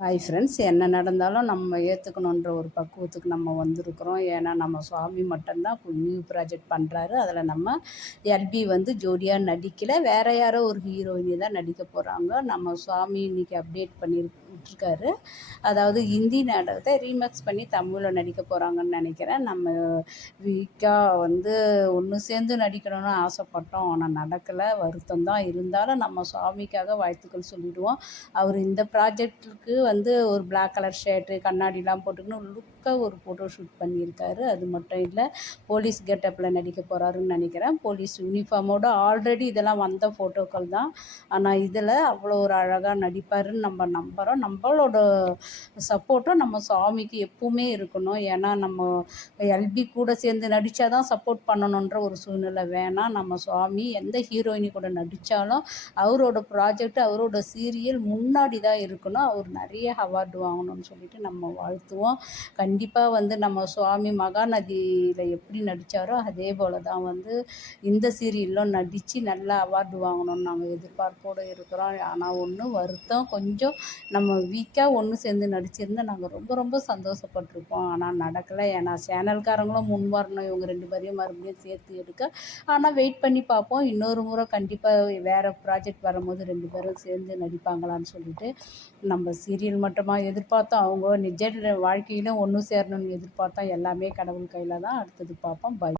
Hi friends, என்ன நடந்தாலும் நம்ம ஏற்றுக்கணுன்ற ஒரு பக்குவத்துக்கு நம்ம வந்திருக்கிறோம். ஏன்னா நம்ம சுவாமி மட்டும்தான் நியூ ப்ராஜெக்ட் பண்ணுறாரு. அதில் நம்ம எல்பி வந்து ஜோடியாக நடிக்கலை, வேறு யாரோ ஒரு ஹீரோயினி தான் நடிக்க போகிறாங்க. நம்ம சுவாமி இன்றைக்கி அப்டேட் விட்டுருக்காரு. அதாவது ஹிந்தி நாடகத்தை ரீமேக்ஸ் பண்ணி தமிழில் நடிக்க போகிறாங்கன்னு நினைக்கிறேன். நம்ம வீக்கா வந்து ஒன்று சேர்ந்து நடிக்கணும்னு ஆசைப்பட்டோம், ஆனால் நடக்கலை. வருத்தம் தான். இருந்தாலும் நம்ம சுவாமிக்காக வாழ்த்துக்கள் சொல்லிடுவோம். அவர் இந்த ப்ராஜெக்டுக்கு வந்து ஒரு பிளாக் கலர் ஷர்ட்டு, கண்ணாடிலாம் போட்டுக்கணும் லுக்காக ஒரு ஃபோட்டோ ஷூட் பண்ணியிருக்காரு. அது மட்டும் இல்லை, போலீஸ் கெட்டப்பில் நடிக்க போகிறாருன்னு நினைக்கிறேன். போலீஸ் யூனிஃபார்மோடு ஆல்ரெடி இதெல்லாம் வந்த ஃபோட்டோக்கள் தான். ஆனால் இதில் அவ்வளோ ஒரு அழகாக நடிப்பாருன்னு நம்ம நம்புகிறோம். நம்மளோட சப்போர்ட்டும் நம்ம சுவாமிக்கு எப்பவுமே இருக்கணும். ஏன்னா நம்ம எல்பி கூட சேர்ந்து நடித்தா தான் சப்போர்ட் பண்ணணுன்ற ஒரு சூழ்நிலை வேணாம். நம்ம சுவாமி எந்த ஹீரோயினி கூட நடித்தாலும் அவரோட ப்ராஜெக்ட், அவரோட சீரியல் முன்னாடி தான் இருக்கணும். அவர் நிறைய அவார்டு வாங்கணும்னு சொல்லிட்டு நம்ம வாழ்த்துவோம். கண்டிப்பாக வந்து நம்ம சுவாமி மகாநதியில் எப்படி நடித்தாரோ அதே போல் தான் வந்து இந்த சீரியலும் நடித்து நல்ல அவார்டு வாங்கணும்னு நாங்கள் எதிர்பார்ப்போடு இருக்கிறோம். ஆனால் ஒன்று வருத்தம், கொஞ்சம் நம்ம வீக்காக ஒன்று சேர்ந்து நடிச்சிருந்தால் நாங்கள் ரொம்ப ரொம்ப சந்தோஷப்பட்டிருப்போம். ஆனால் நடக்கலை. ஏன்னா சேனல்காரங்களும் முன் வரணும் இவங்க 2 பேரையும் மறுபடியும் சேர்த்து எடுக்க. ஆனால் வெயிட் பண்ணி பார்ப்போம். இன்னொரு முறை கண்டிப்பாக வேறு ப்ராஜெக்ட் வரும்போது 2 பேரும் சேர்ந்து நடிப்பாங்களான்னு சொல்லிட்டு. நம்ம சீரியல் மட்டுமா எதிர்பார்த்தோம், அவங்க நிஜ வாழ்க்கையிலும் ஒன்று சேரணும்னு எதிர்பார்த்தோம். எல்லாமே கடவுள் கையில் தான். அடுத்தது பார்ப்போம். பை.